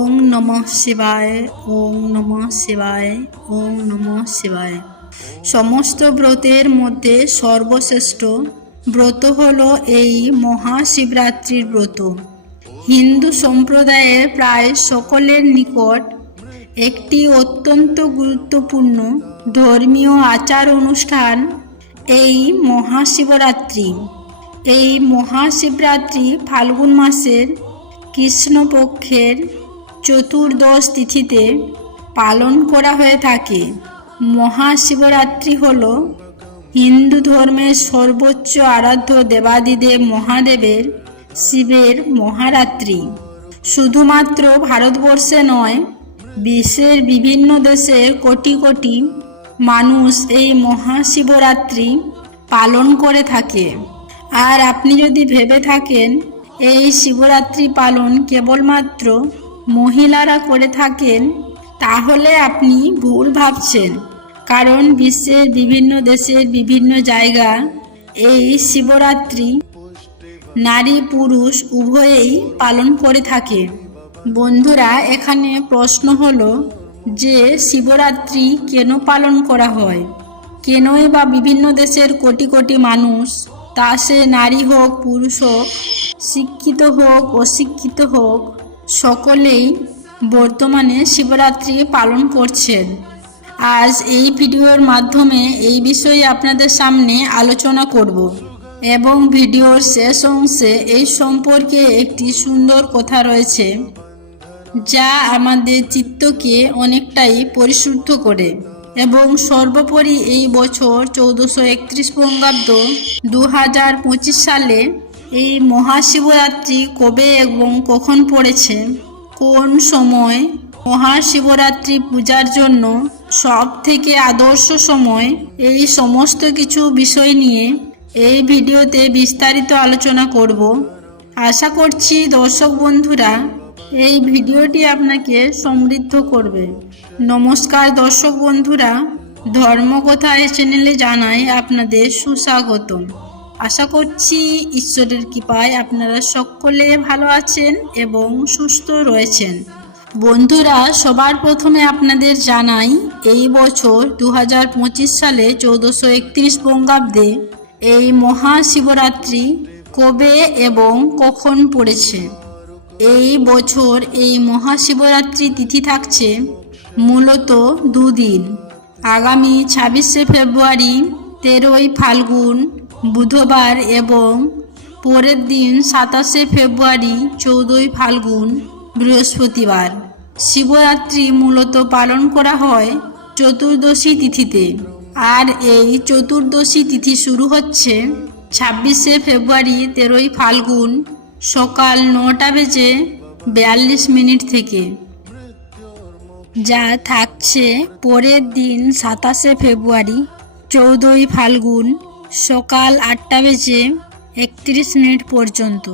ওম নমঃ শিবায়, ওম নমঃ শিবায়, ওম নমঃ শিবায়। সমস্ত ব্রতের মধ্যে সর্বশ্রেষ্ঠ ব্রত হল এই মহাশিবরাত্রির ব্রত। হিন্দু সম্প্রদায়ের প্রায় সকলের নিকট একটি অত্যন্ত গুরুত্বপূর্ণ ধর্মীয় আচার অনুষ্ঠান এই মহাশিবরাত্রি। এই মহাশিবরাত্রি ফাল্গুন মাসের কৃষ্ণপক্ষের চতুর্দশ তিথিতে পালন করা হয়ে থাকে। মহাশিবরাত্রি হল হিন্দু ধর্মের সর্বোচ্চ আরাধ্য দেবাদিদেব মহাদেবের শিবের মহারাত্রি। শুধুমাত্র ভারতবর্ষে নয়, বিশ্বের বিভিন্ন দেশের কোটি কোটি মানুষ এই মহাশিবরাত্রি পালন করে থাকে। আর আপনি যদি ভেবে থাকেন এই শিবরাত্রি পালন কেবলমাত্র মহিলারা করে থাকেন, তাহলে আপনি ভুল ভাবছেন। কারণ বিশ্বের বিভিন্ন দেশের বিভিন্ন জায়গা এই শিবরাত্রি নারী পুরুষ উভয়েই পালন করে থাকে। বন্ধুরা, এখানে প্রশ্ন হলো যে শিবরাত্রি কেন পালন করা হয়? কেনই বা বিভিন্ন দেশের কোটি কোটি মানুষ, তা সে নারী হোক পুরুষ হোক, শিক্ষিত হোক অশিক্ষিত হোক, সকলেই বর্তমানে শিবরাত্রি পালন করছেন। আজ এই ভিডিওর মাধ্যমে এই বিষয়ে আপনাদের সামনে আলোচনা করব এবং ভিডিওর শেষ অংশে এই সম্পর্কে একটি সুন্দর কথা রয়েছে যা আমাদের চিত্তকে অনেকটাই পরিশুদ্ধ করে। এবং সর্বোপরি এই বছর 1431 বঙ্গাব্দ 2025 সালে এই মহাশিবরাত্রি কবে এবং কখন পড়েছে, কোন সময় মহাশিবরাত্রি পূজার জন্য সব থেকে আদর্শ সময়, এই সমস্ত কিছু বিষয় নিয়ে এই ভিডিওতে বিস্তারিত আলোচনা করব। আশা করছি দর্শক বন্ধুরা এই ভিডিওটি আপনাকে সমৃদ্ধ করবে। নমস্কার দর্শক বন্ধুরা, ধর্মকথা এই চ্যানেলে জানাই আপনাদের সুস্বাগতম। আশা করছি ঈশ্বরের কৃপায় আপনারা সকলে ভালো আছেন এবং সুস্থ রয়েছেন। বন্ধুরা, সবার প্রথমে আপনাদের জানাই এই বছর 2025 সালে 1431 বঙ্গাব্দে এই মহাশিবরাত্রি কবে এবং কখন পড়েছে। এই বছর এই মহাশিবরাত্রি তিথি থাকছে মূলত দুদিন। আগামী 26শে ফেব্রুয়ারি 13ই ফাল্গুন বুধবার এবং পরের দিন 27শে ফেব্রুয়ারি 14ই ফাল্গুন বৃহস্পতিবার। শিবরাত্রি মূলত পালন করা হয় চতুর্দশী তিথিতে। আর এই চতুর্দশী তিথি শুরু হচ্ছে 26শে ফেব্রুয়ারি 13ই ফাল্গুন সকাল 9:42 থেকে, যা থাকছে পরের দিন 27শে ফেব্রুয়ারি 14ই ফাল্গুন সকাল 8:31 পর্যন্ত।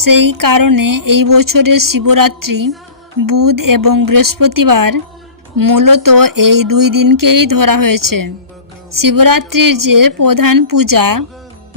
সেই কারণে এই বছরের শিবরাত্রি বুধ এবং বৃহস্পতিবার মূলত এই দুই দিনকেই ধরা হয়েছে। শিবরাত্রির যে প্রধান পূজা,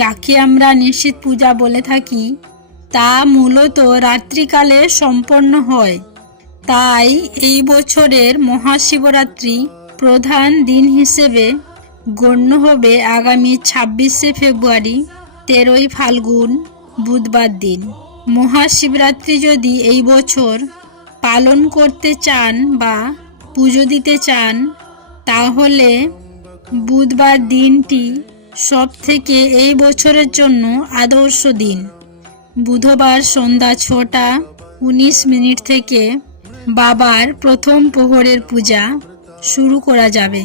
যাকে আমরা নিশ্চিত পূজা বলে থাকি, তা মূলত রাত্রিকালে সম্পন্ন হয়। তাই এই বছরের মহাশিবরাত্রি প্রধান দিন হিসেবে গণ্য হবে আগামী 26শে ফেব্রুয়ারি 13ই ফাল্গুন বুধবার দিন। মহাশিবরাত্রি যদি এই বছর পালন করতে চান বা পুজো দিতে চান, তাহলে বুধবার দিনটি সব থেকে এই বছরের জন্য আদর্শ দিন। বুধবার সন্ধ্যা 6:19 থেকে বাবার প্রথম প্রহরের পূজা শুরু করা যাবে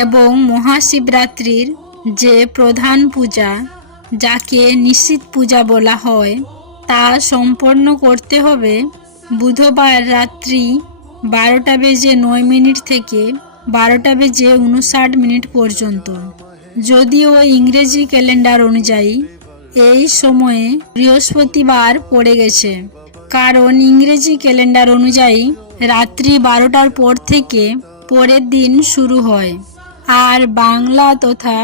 এবং মহাশিবরাত্রির যে প্রধান পূজা, যাকে নিশ্চিত পূজা বলা হয়, তা সম্পন্ন করতে হবে বুধবার রাত্রি 12:09 থেকে 12:59 পর্যন্ত। যদিও ইংরেজি ক্যালেন্ডার অনুযায়ী এই সময়ে বৃহস্পতিবার পড়ে গেছে, কারণ ইংরেজি ক্যালেন্ডার অনুযায়ী রাত্রি 12টার পর থেকে পরের দিন শুরু হয়। আর বাংলা তথা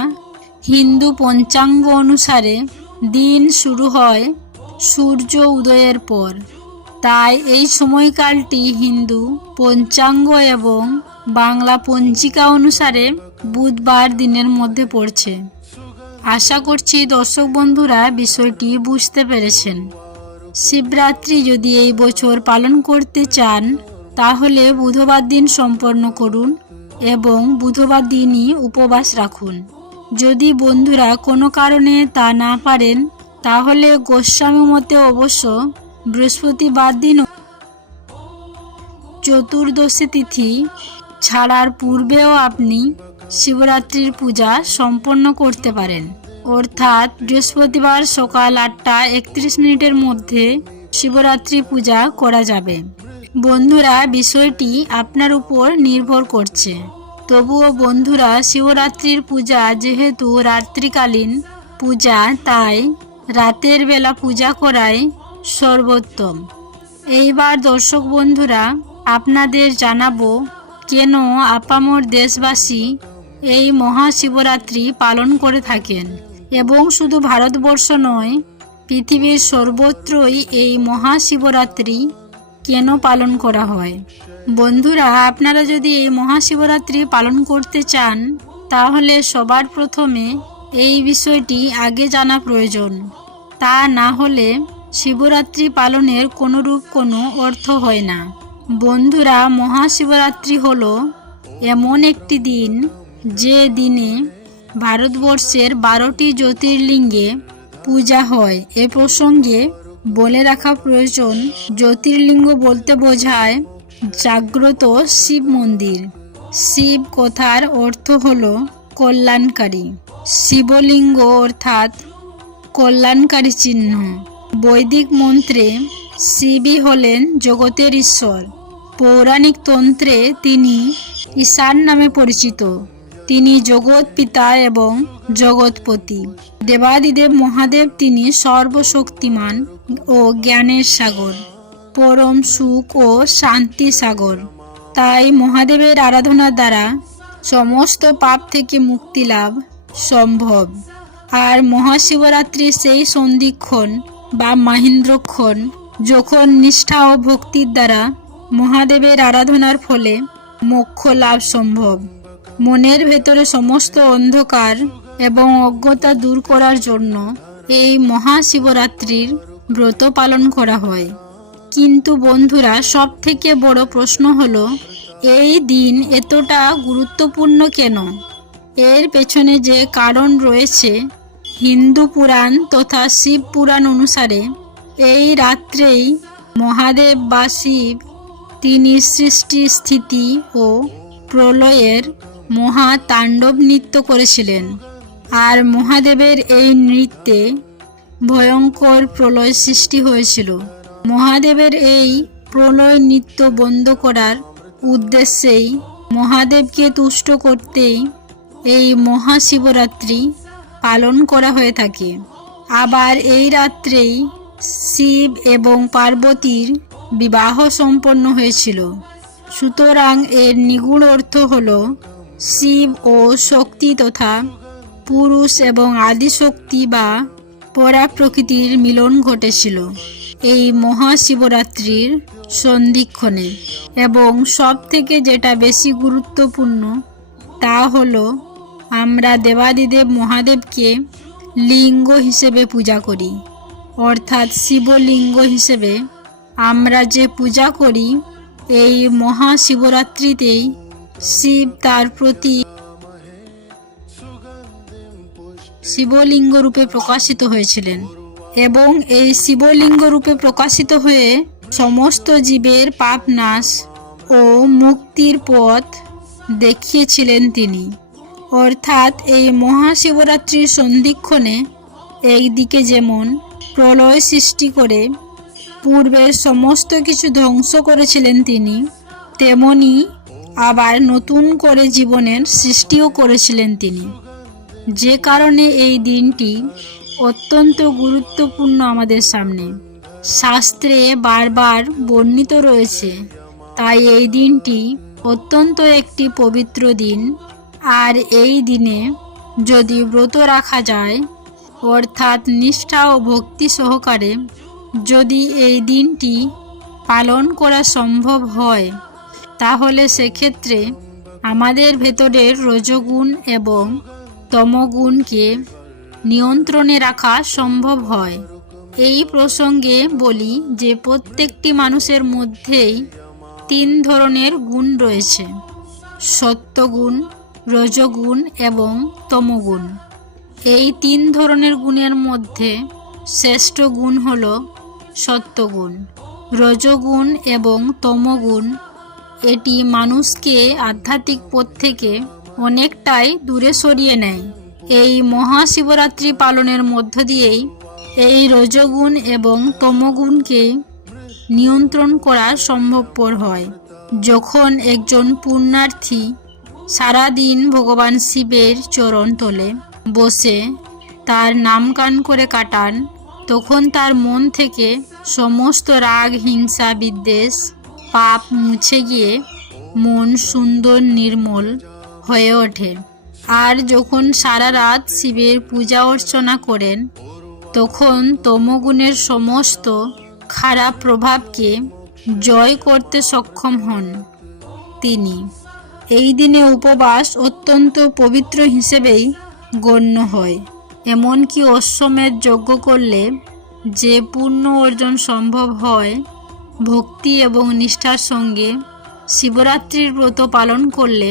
হিন্দু পঞ্চাঙ্গ অনুসারে দিন শুরু হয় সূর্য উদয়ের পর। তাই এই সময়কালটি হিন্দু পঞ্চাঙ্গ এবং বাংলা পঞ্জিকা অনুসারে বুধবার দিনের মধ্যে পড়ছে। আশা করছি দর্শক বন্ধুরা বিষয়টি বুঝতে পেরেছেন। শিবরাত্রি যদি এই বছর পালন করতে চান তাহলে বুধবার দিন সম্পন্ন করুন এবং বুধবার দিনই উপবাস রাখুন। যদি বন্ধুরা কোনো কারণে তা না পারেন তাহলে গোস্বামী মতে অবশ্য বৃহস্পতিবার দিন চতুর্দশী তিথি ছাড়ার পূর্বেও আপনি শিবরাত্রির পূজা সম্পন্ন করতে পারেন, অর্থাৎ বৃহস্পতিবার সকাল 8:31 মধ্যে শিবরাত্রি পূজা করা যাবে। বন্ধুরা বিষয়টি আপনার উপর নির্ভর করছে। তবুও বন্ধুরা শিবরাত্রির পূজা যেহেতু রাত্রিকালীন পূজা, তাই রাতের বেলা পূজা করাই সর্বোত্তম। এইবার দর্শক বন্ধুরা আপনাদের জানাবো কেন আপামর দেশবাসী এই মহাশিবরাত্রি পালন করে থাকেন এবং শুধু ভারতবর্ষ নয়, পৃথিবীর সর্বত্রই এই মহাশিবরাত্রি কেন পালন করা হয়। বন্ধুরা আপনারা যদি এই মহাশিবরাত্রি পালন করতে চান তাহলে সবার প্রথমে এই বিষয়টি আগে জানা প্রয়োজন। তা না হলে শিবরাত্রি পালনের কোনোরূপ কোনো অর্থ হয় না। বন্ধুরা মহাশিবরাত্রি হলো এমন একটি দিন যে দিনে ভারতবর্ষের 12টি জ্যোতির্লিঙ্গে পূজা হয়। এ প্রসঙ্গে বলে রাখা প্রয়োজন, জ্যোতির্লিঙ্গ বলতে বোঝায় জাগ্রত শিব মন্দির। শিব কথার অর্থ হলো কল্যাণকারী। শিবলিঙ্গ অর্থাৎ কল্যাণকারী চিহ্ন। বৈদিক মন্ত্রে শিবই হলেন জগতের ঈশ্বর। পৌরাণিক তন্ত্রে তিনি ঈশান নামে পরিচিত। তিনি জগৎ পিতা এবং জগৎপতি। দেবাদিদেব মহাদেব তিনি সর্বশক্তিমান ও জ্ঞানের সাগর, পরম সুখ ও শান্তি সাগর। তাই মহাদেবের আরাধনার দ্বারা সমস্ত পাপ থেকে মুক্তি লাভ সম্ভব। আর মহাশিবরাত্রি সেই সন্ধিক্ষণ বা মাহেন্দ্রক্ষণ যখন নিষ্ঠা ও ভক্তির দ্বারা মহাদেবের আরাধনার ফলে মোক্ষ লাভ সম্ভব। মনের ভেতরে সমস্ত অন্ধকার এবং অজ্ঞতা দূর করার জন্য এই মহাশিবরাত্রির ব্রত পালন করা হয়। কিন্তু বন্ধুরা সব থেকে বড় প্রশ্ন হলো, এই দিন এতটা গুরুত্বপূর্ণ কেন? এর পেছনে যে কারণ রয়েছে, হিন্দু পুরাণ তথা শিব পুরাণ অনুসারে এই রাত্রেই মহাদেব বা শিব তিনি সৃষ্টি, স্থিতি ও প্রলয়ের মহা তাণ্ডব নৃত্য করেছিলেন। আর মহাদেবের এই নৃত্যে ভয়ঙ্কর প্রলয় সৃষ্টি হয়েছিল। মহাদেবের এই প্রলয় নৃত্য বন্ধ করার উদ্দেশ্যেই, মহাদেবকে তুষ্ট করতেই এই মহাশিবরাত্রি পালন করা হয়ে থাকে। আবার এই রাত্রেই শিব এবং পার্বতীর বিবাহ সম্পন্ন হয়েছিল। সুতরাং এর নিগূঢ় অর্থ হল শিব ও শক্তি তথা পুরুষ এবং আদিশক্তি বা পরাপ্রকৃতির মিলন ঘটেছিল এই মহাশিবরাত্রির সন্ধিক্ষণে। এবং সব থেকে যেটা বেশি গুরুত্বপূর্ণ তা হলো আমরা দেবাদিদেব মহাদেবকে লিঙ্গ হিসেবে পূজা করি, অর্থাৎ শিবলিঙ্গ হিসেবে আমরা যে পূজা করি, এই মহাশিবরাত্রিতেই শিব তার প্রতি শিবলিঙ্গ রূপে প্রকাশিত হয়েছিলেন এবং এই শিবলিঙ্গ রূপে প্রকাশিত হয়ে সমস্ত জীবের পাপ নাশ ও মুক্তির পথ দেখিয়েছিলেন তিনি। অর্থাৎ এই মহাশিবরাত্রির সন্ধিক্ষণে একদিকে যেমন প্রলয় সৃষ্টি করে পূর্বের সমস্ত কিছু ধ্বংস করেছিলেন তিনি, তেমনি আবার নতুন করে জীবনের সৃষ্টিও করেছিলেন তিনি। যে কারণে এই দিনটি অত্যন্ত গুরুত্বপূর্ণ আমাদের সামনে। শাস্ত্রে বারবার বর্ণিত রয়েছে, তাই এই দিনটি অত্যন্ত একটি পবিত্র দিন। আর এই দিনে যদি ব্রত রাখা যায়, অর্থাৎ নিষ্ঠা ও ভক্তি সহকারে যদি এই দিনটি পালন করা সম্ভব হয়, তাহলে সেক্ষেত্রে আমাদের ভেতরের রজগুণ এবং তমগুণকে নিয়ন্ত্রণে রাখা সম্ভব হয়। এই প্রসঙ্গে বলি যে প্রত্যেকটি মানুষের মধ্যেই 3 ধরনের গুণ রয়েছে: সত্ত্বগুণ, রজগুণ এবং তমগুণ। এই 3 ধরনের গুণের মধ্যে শ্রেষ্ঠ গুণ হল সত্ত্বগুণ। রজগুণ এবং তমগুণ এটি মানুষকে আধ্যাত্মিক পথ থেকে অনেকটাই দূরে সরিয়ে নেয়। এই মহাশিবরাত্রি পালনের মধ্য দিয়েই এই রজগুণ এবং তমগুণকে নিয়ন্ত্রণ করা সম্ভবপর হয়। যখন একজন পুণ্যার্থী সারাদিন ভগবান শিবের চরণ তলে বসে তার নাম গান করে কাটান, তখন তার মন থেকে সমস্ত রাগ, হিংসা, বিদ্বেষ, পাপ মুছে গিয়ে মন সুন্দর নির্মল হয়ে ওঠে। আর যখন সারা রাত শিবের পূজা অর্চনা করেন, তখন তমগুণের সমস্ত খারাপ প্রভাবকে জয় করতে সক্ষম হন তিনি। এই দিনে উপবাস অত্যন্ত পবিত্র হিসেবেই গণ্য হয়। এমনকি অশ্বমেধ যজ্ঞ করলে যে পুণ্য অর্জন সম্ভব হয়, ভক্তি এবং নিষ্ঠার সঙ্গে শিবরাত্রির ব্রত পালন করলে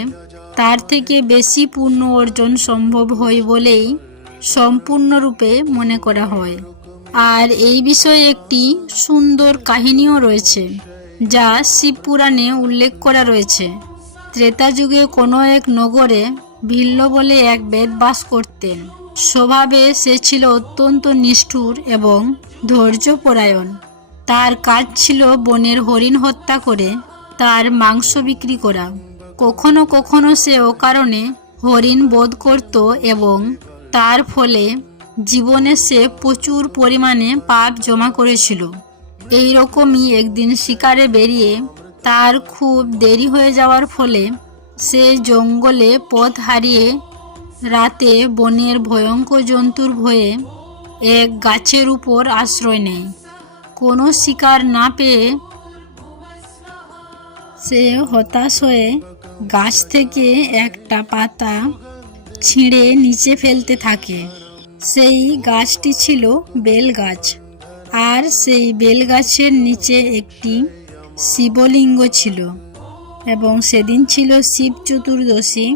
তার থেকে বেশি পুণ্য অর্জন সম্ভব হয় বলেই সম্পূর্ণরূপে মনে করা হয়। আর এই বিষয়ে একটি সুন্দর কাহিনীও রয়েছে, যা শিব পুরাণে উল্লেখ করা রয়েছে। ত্রেতা যুগে কোনো এক নগরে ভিল্ল বলে এক বেদ বাস করতেন। স্বভাবে সে ছিল অত্যন্ত নিষ্ঠুর এবং ধৈর্যপরায়ণ। তার কাজ ছিল বনের হরিণ হত্যা করে তার মাংস বিক্রি করা। কখনো কখনো সে অকারণে হরিণ বধ করত এবং তার ফলে জীবনে সে প্রচুর পরিমাণে পাপ জমা করেছিল। এই রকমই একদিন শিকারে বেরিয়ে তার খুব দেরি হয়ে যাওয়ার ফলে সে জঙ্গলে পথ হারিয়ে রাতে বনের ভয়ঙ্কর জন্তুর ভয়ে এক গাছের উপর আশ্রয় নেয়। কোনো শিকার না পেয়ে সে হতাশ হয়ে গাছ থেকে একটা পাতা ছিঁড়ে নিচে ফেলতে থাকে। সেই গাছটি ছিল বেল গাছ, আর সেই বেল গাছের নিচে একটি শিবলিঙ্গ ছিল এবং সেদিন ছিল শিব চতুর্দশী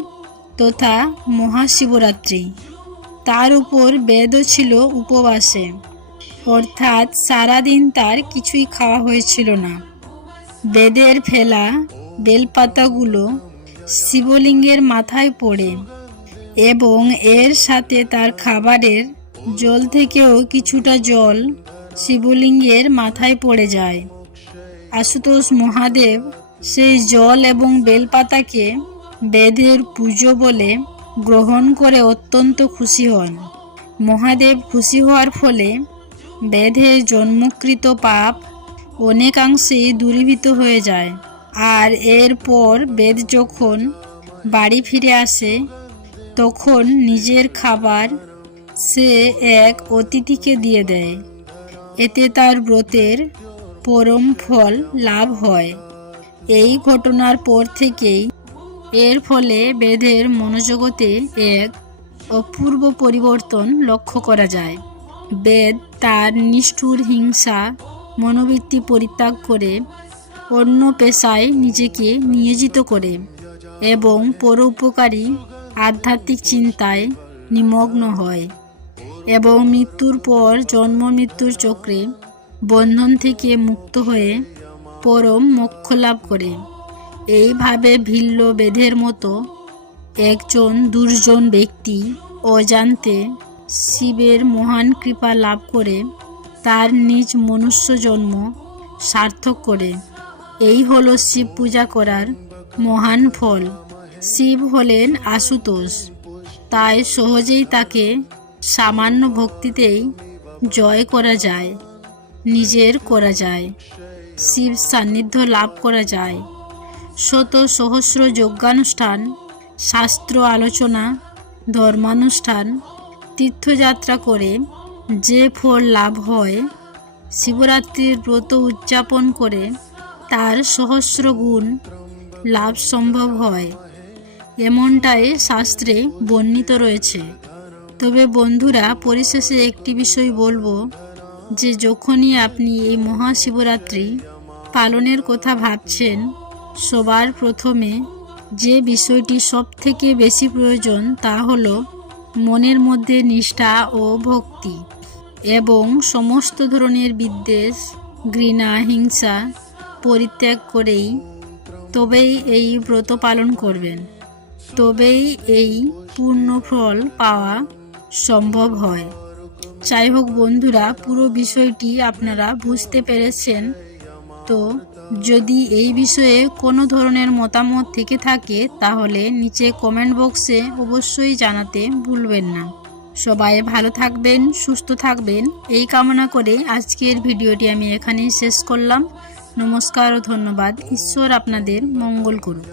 তথা মহাশিবরাত্রি। তার উপর বেদও ছিল উপবাসে, অর্থাৎ সারাদিন তার কিছুই খাওয়া হয়েছিল না। বেদের ফেলা বেলপাতাগুলো শিবলিঙ্গের মাথায় পড়ে এবং এর সাথে তার খাবারের জল থেকেও কিছুটা জল শিবলিঙ্গের মাথায় পড়ে যায়। আশুতোষ মহাদেব সেই জল এবং বেলপাতাকে বেদের পুজো বলে গ্রহণ করে অত্যন্ত খুশি হন। মহাদেব খুশি হওয়ার ফলে বেদের জন্মকৃত পাপ অনেকাংশেই দূরীভূত হয়ে যায়। আর এরপর বেদ যখন বাড়ি ফিরে আসে, তখন নিজের খাবার সে এক অতিথিকে দিয়ে দেয়। এতে তার ব্রতের পরম ফল লাভ হয়। এই ঘটনার পর থেকেই এর ফলে বেদের মনোজগতে এক অপূর্ব পরিবর্তন লক্ষ্য করা যায়। বেদ তার নিষ্ঠুর হিংসা মনোবৃত্তি পরিত্যাগ করে অন্য পেশায় নিজেকে নিয়োজিত করে এবং পরোপকারী আধ্যাত্মিক চিন্তায় নিমগ্ন হয় এবং মৃত্যুর পর জন্ম মৃত্যুর চক্রে বন্ধন থেকে মুক্ত হয়ে পরম মোক্ষ লাভ করে। এইভাবে ভিল্ল বেদের মতো একজন দুর্জন ব্যক্তি অজান্তে শিবের মহান কৃপা লাভ করে তার নিজ মনুষ্য জন্ম সার্থক করে। এই হলো শিব পূজা করার মহান ফল। শিব হলেন আশুতোষ, তাই সহজেই তাকে সামান্য ভক্তিতেই জয় করা যায়, নিজের করা যায়, শিব সান্নিধ্য লাভ করা যায়। শত সহস্র যজ্ঞানুষ্ঠান, শাস্ত্র আলোচনা, ধর্মানুষ্ঠান, তীর্থযাত্রা করে যে ফল লাভ হয়, শিবরাত্রির ব্রত উদযাপন করে তার সহস্র গুণ লাভ সম্ভব হয়, এমনটাই শাস্ত্রে বর্ণিত রয়েছে। তবে বন্ধুরা, পরিশেষে একটি বিষয় বলবো যে যখনই আপনি এই মহাশিবরাত্রি পালনের কথা ভাবছেন, সবার প্রথমে যে বিষয়টি সবথেকে বেশি প্রয়োজন তা হলো মনের মধ্যে নিষ্ঠা ও ভক্তি, এবং সমস্ত ধরনের বিদ্বেষ, ঘৃণা, হিংসা পরিত্যাগ করেই তবেই এই ব্রত পালন করবেন। তবেই এই পূর্ণ ফল পাওয়া সম্ভব হয়। যাই হোক বন্ধুরা, পুরো বিষয়টি আপনারা বুঝতে পেরেছেন। তো যদি এই বিষয়ে কোনো ধরনের মতামত থেকে থাকে তাহলে নিচে কমেন্ট বক্সে অবশ্যই জানাতে ভুলবেন না। সবাই ভালো থাকবেন, সুস্থ থাকবেন, এই কামনা করে আজকের ভিডিওটি আমি এখানেই শেষ করলাম। নমস্কার ও ধন্যবাদ। ঈশ্বর আপনাদের মঙ্গল করুন।